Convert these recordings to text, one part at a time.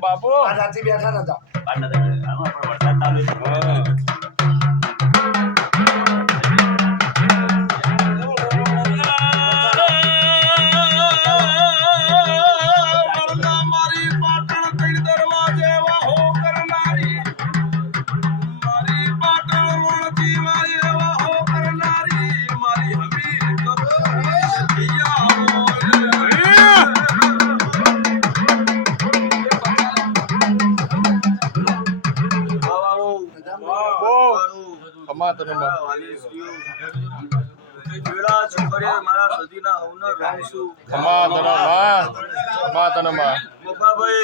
બાપુ આ રાતે બેઠા નતા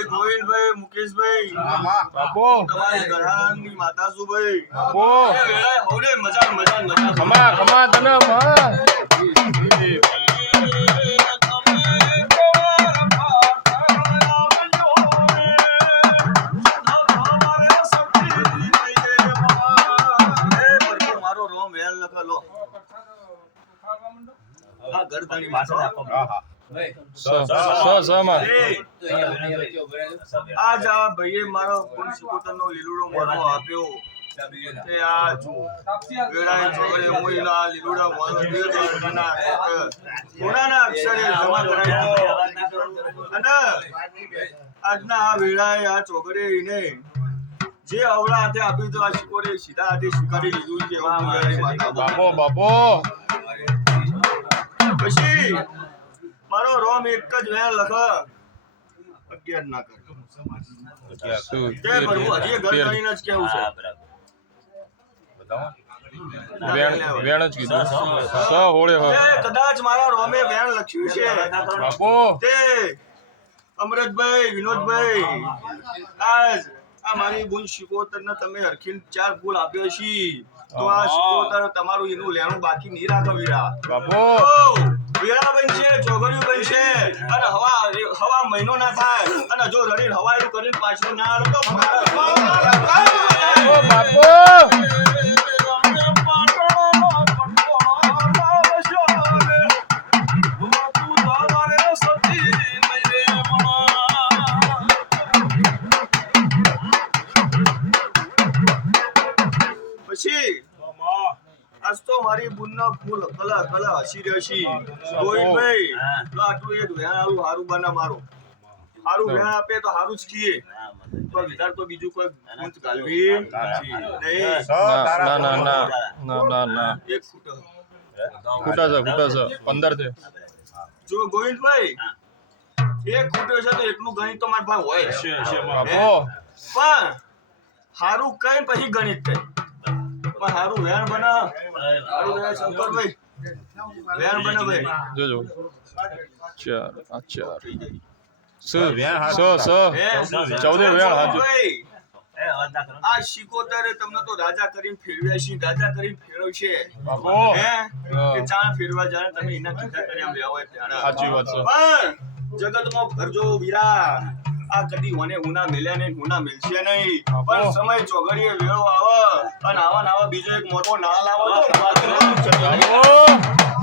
ગોવિંદભાઈ મુકેશભાઈ બાપુ તમારી ઘરાણાની માતાસુભાઈ બાપુ મજા ખમા ખમા તને મારો રોમ વેલ લખલો આ ગરદણી માથે રાખો આજ આ ભાઈએ મારો ગુણ સુકોતરનો લીલુડો મોનો આપ્યો તે આ વેળાએ છોકરે મોઈલા લીલુડા મોનો દેવના કોણાના અક્ષરે જમા કરાવ્યો અને આજના આ વેળાએ આ છોકરે એને જે અવળા હાથે આપ્યું તો આ શિકોરે સીધા હાથે સ્વીકારી લીધું છે બાપો બાપો પછી મારો રોમ એક જ વેણ લખ 11 ના કર તે પ્રભુ હજી ઘર કરીને જ કેવું છે બતાવો વેણ જ કીધું સ હોળે હો કદાચ મારા રોમે વેણ લખ્યું છે બાપો તે અમરતભાઈ વિનોદભાઈ આજ આ મારી બુન શિકોતરને તમે હરખીન 4 ફૂલ આપ્યો છે તો આ શિકોતર તમારું એનું લેણું બાકી નહીં રાખો વીરા બાપો વીરા બનશે ચોગડિયું બનશે અને હવા મહિનો ના થાય અને જો રડીને હવાયું કરીને પાછું ના આવે તો બાપો આજ તો મારી બુનનો ફૂલ કલા હસી રહેશી ગોવિંદભાઈ તો આટલું એક વેણ આવું હારું બના મારો હારું વેણ આપે તો હારું જ કીએ તો વિચાર તો બીજું કોઈ ગુંચ ગાલવી નહીં ના એક ખૂટા છે 15 છે જો ગોવિંદભાઈ એક ખૂટ્યો છે તો એટલું ગણિત તો મારા ભાઈ હોય છે બાપો પણ હારું કઈ પછી ગણિત કઈ હારું વેણ બના હારું વેણ શંકરભાઈ વેણ બના ભાઈ જોજો 4 14 વેણ હાજર આ શિકોતરે તમને તો રાજા કરીને ફેરવ્યા છે રાજા કરીને ફેરવશે બાપો હે કે ચાણ ફેરવા જાય તમે એના કીધા કરી આમ લેવા ત્યારે સાચી વાત છે પણ જગતમાં ભરજો વીરા આ કદી મને ઉના મિલ્યા નહીં ઉના મિલશે નહીં પણ સમય ચોગડીએ વેળો આવે અને આવા બીજો એક મોટો નાળ આવો તો